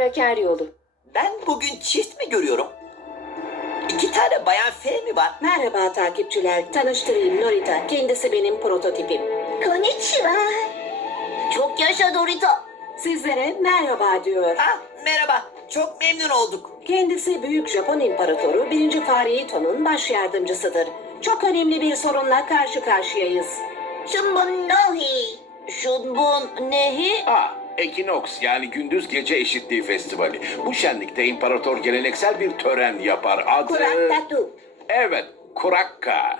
Kraker yolu. ben bugün çift mi görüyorum? İki tane bayan F mi var? Merhaba takipçiler. Tanıştırayım Norita. Kendisi benim prototipim. Konnichiwa. Çok yaşa Dorita. Sizlere merhaba diyor. Ah, merhaba. Çok memnun olduk. Kendisi Büyük Japon İmparatoru 1. Farihito'nun baş yardımcısıdır. Çok önemli bir sorunla karşı karşıyayız. Shunbun nohi. Shunbun nehi. Ah, Ekinoks yani gündüz gece eşitliği festivali. Bu şenlikte imparator geleneksel bir tören yapar. Adı... Kuraktatu. Evet, Kurakka.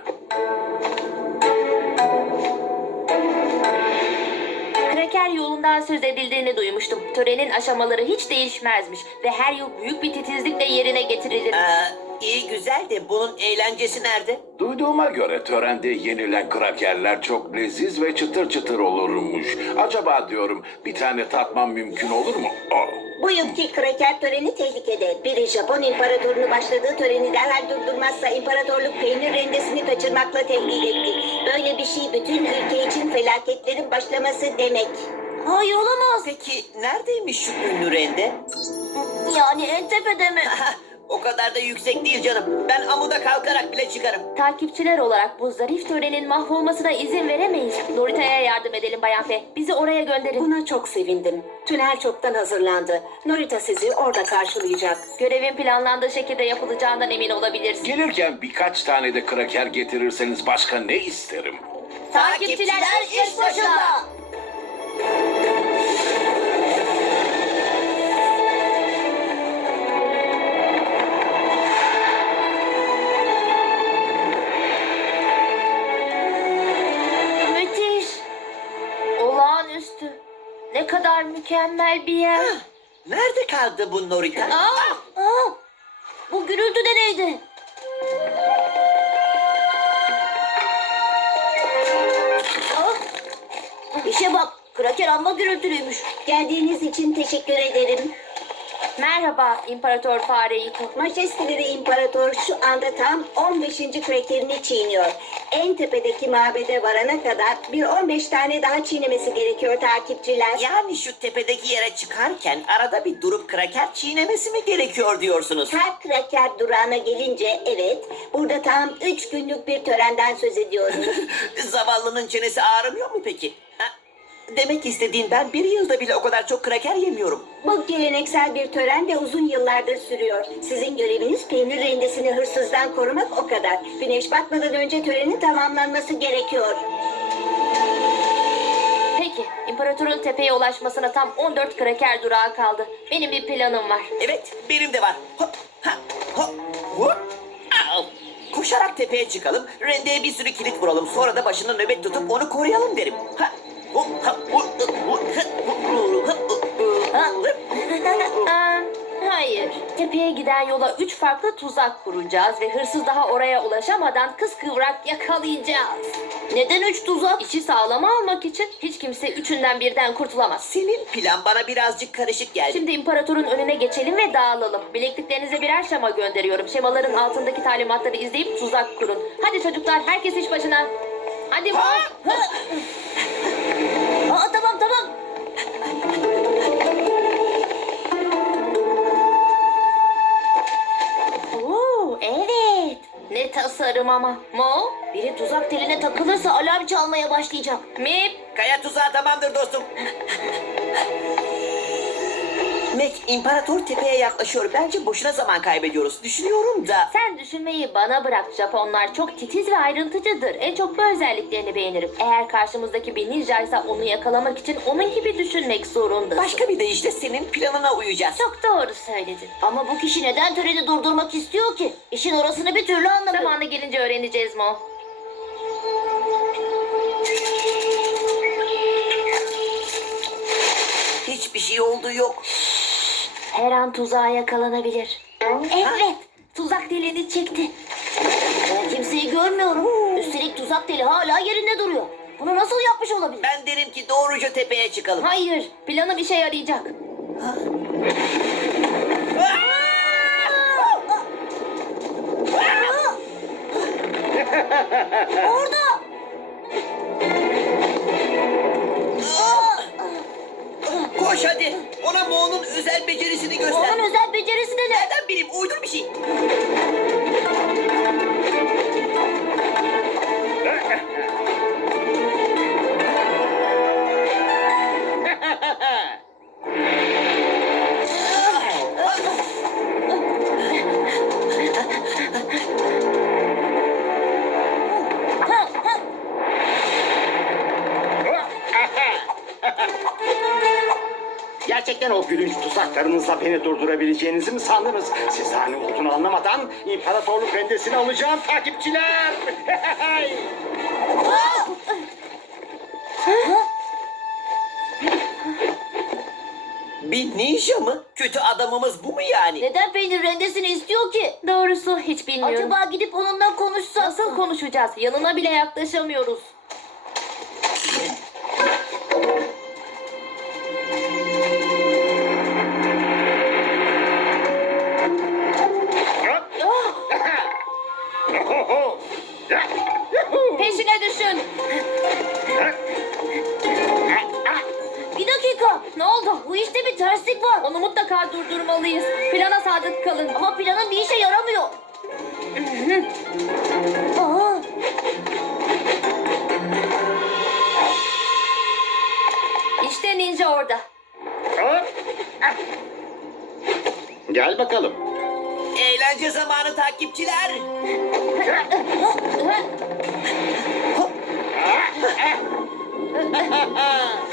Kraker yolundan söz edildiğini duymuştum. Törenin aşamaları hiç değişmezmiş ve her yıl büyük bir titizlikle yerine getirilir. Ee, iyi güzel de bunun eğlencesi nerede? Duyduğuma göre törende yenilen krakerler çok leziz ve çıtır çıtır olurmuş. Acaba diyorum bir tane tatmam mümkün olur mu? Oh. Bu yılki kraker töreni tehlikede. Biri Japon imparatorunu başladığı töreni derhal durdurmazsa imparatorluk peynir rendesini kaçırmakla tehdit etti. Böyle bir şey bütün ülke için felaketlerin başlaması demek. Hayır olamaz. Peki neredeymiş şu ünlü rende? Yani en tepede mi? O kadar da yüksek değil canım. Ben amuda kalkarak bile çıkarım. Takipçiler olarak bu zarif törenin mahvolmasına izin veremeyiz. Norita'ya yardım edelim Bayan Fe. Bizi oraya gönderin. Buna çok sevindim. Tünel çoktan hazırlandı. Norita sizi orada karşılayacak. Görevin planlandığı şekilde yapılacağından emin olabilirsin. Gelirken birkaç tane de kraker getirirseniz başka ne isterim? Takipçiler iş başında. Ne kadar mükemmel bir yer. Nerede kaldı bu Norita? Aa! Aa, bu gürültü de neydi? Aa, İşe bak, kraker amma gürültülüymüş. Geldiğiniz için teşekkür ederim. Merhaba İmparator Fare Yıkıl. Majesteleri İmparator şu anda tam 15. krakerini çiğniyor. En tepedeki mabede varana kadar bir 15 tane daha çiğnemesi gerekiyor takipçiler. Yani şu tepedeki yere çıkarken arada bir durup kraker çiğnemesi mi gerekiyor diyorsunuz? Her kraker durağına gelince evet, burada tam 3 günlük bir törenden söz ediyoruz. Zavallının çenesi ağrımıyor mu peki? Ha? Demek istediğin ben bir yılda bile o kadar çok kraker yemiyorum. Bu geleneksel bir tören ve uzun yıllardır sürüyor. Sizin göreviniz peynir rendesini hırsızdan korumak o kadar. Güneş batmadan önce törenin tamamlanması gerekiyor. Peki, İmparatorun tepeye ulaşmasına tam 14 kraker durağı kaldı. Benim bir planım var. Evet, benim de var. Hop, ha, hop, hop. Au. Koşarak tepeye çıkalım, rendeye bir sürü kilit vuralım. Sonra da başında nöbet tutup onu koruyalım derim. Ha, hayır. Tepeye giden yola üç farklı tuzak kuracağız ve hırsız daha oraya ulaşamadan kıskıvrak yakalayacağız. Neden üç tuzak? İşi sağlama almak için hiç kimse üçünden birden kurtulamaz. Senin plan bana birazcık karışık geldi. Şimdi imparatorun önüne geçelim ve dağılalım. Bilekliklerinize birer şema gönderiyorum. Şemaların altındaki talimatları izleyip tuzak kurun. Hadi çocuklar herkes iş başına. Hadi Ha! bak. Tasarım ama. Mo, Biri tuzak teline takılırsa alarm çalmaya başlayacak. Mip, Kaya tuzağı tamamdır dostum. İmparator Tepe'ye yaklaşıyor. Bence boşuna zaman kaybediyoruz. Düşünüyorum da... Sen düşünmeyi bana bırak. Japonlar çok titiz ve ayrıntıcıdır. En çok bu özelliklerini beğenirim. Eğer karşımızdaki bir ninjaysa onu yakalamak için onun gibi düşünmek zorundasın. Başka bir deyişle senin planına uyacağız. Çok doğru söyledin. Ama bu kişi neden töreni durdurmak istiyor ki? İşin orasını bir türlü anlamıyorum. Zamanı gelince öğreneceğiz Mo. Hiçbir şey olduğu yok. Her an tuzağa yakalanabilir. Evet. Tuzak dilini çekti. Ben kimseyi görmüyorum. Üstelik tuzak deli hala yerinde duruyor. Bunu nasıl yapmış olabilir? Ben derim ki doğruca tepeye çıkalım. Hayır. Planım işe yarayacak. Orada! Göster. Onun özel becerisi de ne? Nereden bileyim? Uydur bir şey. Gülünç tuzaklarınızla beni durdurabileceğinizi mi sandınız? Siz daha ne olduğunu anlamadan imparatorluk rendesini alacağım takipçiler. Bir ninja mı? Kötü adamımız bu mu yani? Neden peynir rendesini istiyor ki? Doğrusu hiç bilmiyorum. Acaba gidip onunla konuşsak Nasıl konuşacağız? Yanına bile yaklaşamıyoruz. Ninja orada. Gel bakalım. Eğlence zamanı takipçiler.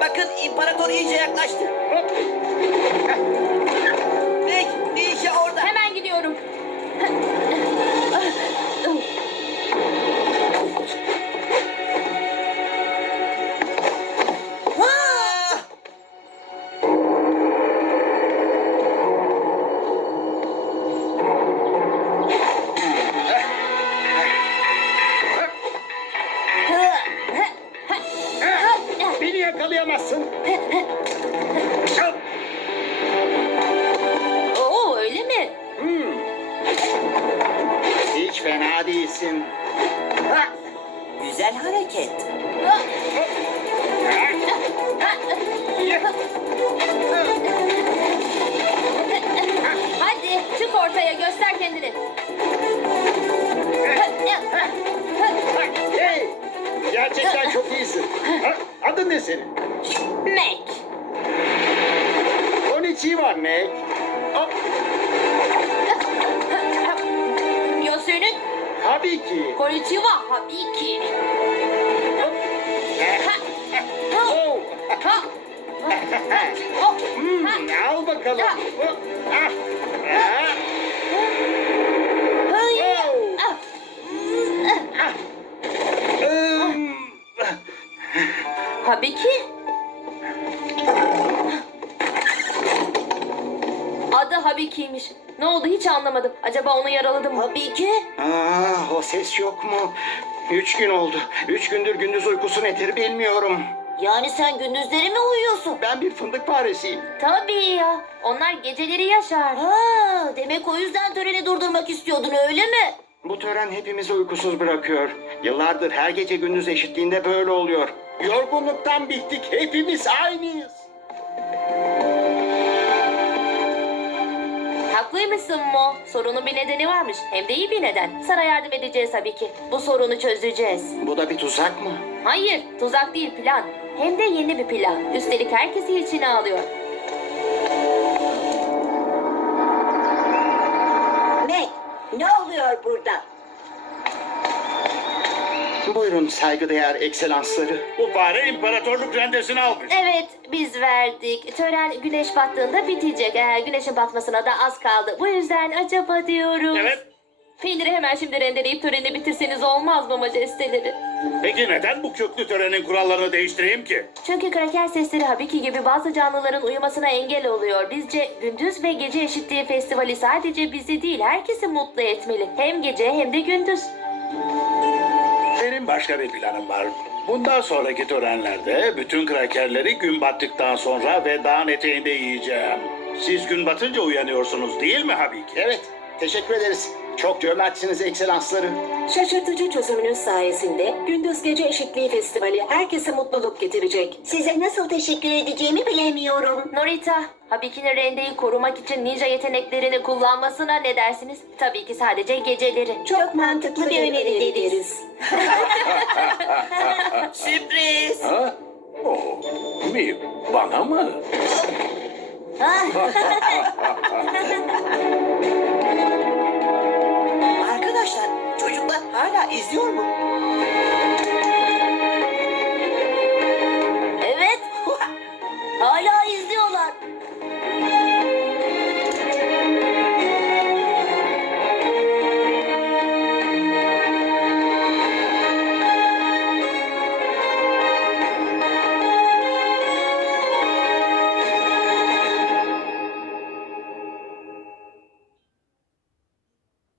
bakın imparator iyice yaklaştı. Mac, ninja orada. Hemen gidiyorum. Tabii ki. Konnichiwa. Oh. Ha. Oh. Hmm, al bakalım. Ah, ah, oh. Ah. Hmm, Habiki? Adı Habiki'ymiş. Ne oldu hiç anlamadım. Acaba onu yaraladım mı? Tabii ki. Ah, o ses yok mu? Üç gün oldu. Üç gündür gündüz uykusu nedir bilmiyorum. Yani sen gündüzleri mi uyuyorsun? Ben bir fındık faresiyim. Tabii ya. Onlar geceleri yaşar. Ha, demek o yüzden töreni durdurmak istiyordun öyle mi? Bu tören hepimizi uykusuz bırakıyor. Yıllardır her gece gündüz eşitliğinde böyle oluyor. Yorgunluktan bittik. Hepimiz aynıyız. Haklıymışsın Mo. Sorunun bir nedeni varmış. Hem de iyi bir neden. Sana yardım edeceğiz tabii ki. Bu sorunu çözeceğiz. Bu da bir tuzak mı? Hayır, tuzak değil plan. Hem de yeni bir plan. Üstelik herkesi içine alıyor. Mac, ne oluyor burada? Buyurun saygıdeğer ekselansları. Bu fare imparatorluk rendesini almış. Evet, biz verdik. Tören güneş battığında bitecek. Ee, güneşin batmasına da az kaldı. Bu yüzden acaba diyorum. Evet. Peyniri hemen şimdi rendeleyip töreni bitirseniz olmaz mı majesteleri? Peki neden bu köklü törenin kurallarını değiştireyim ki? Çünkü kraker sesleri Habiki gibi bazı canlıların uyumasına engel oluyor. Bizce gündüz ve gece eşitliği festivali sadece bizi değil herkesi mutlu etmeli. Hem gece hem de gündüz. Benim başka bir planım var. Bundan sonraki törenlerde bütün krakerleri gün battıktan sonra ve dağın eteğinde yiyeceğim. Siz gün batınca uyanıyorsunuz değil mi Habik? Evet, teşekkür ederiz. Çok cömertsiniz ekselansları. Şaşırtıcı çözümünüz sayesinde Gündüz Gece Eşitliği Festivali herkese mutluluk getirecek. Size nasıl teşekkür edeceğimi bilemiyorum. Norita, Habiki'nin rendeyi korumak için ninja yeteneklerini kullanmasına ne dersiniz? Tabii ki sadece geceleri. Çok mantıklı bir öneri deriz. Sürpriz. Ha? Oh, mi? Bana mı? hala izliyor mu?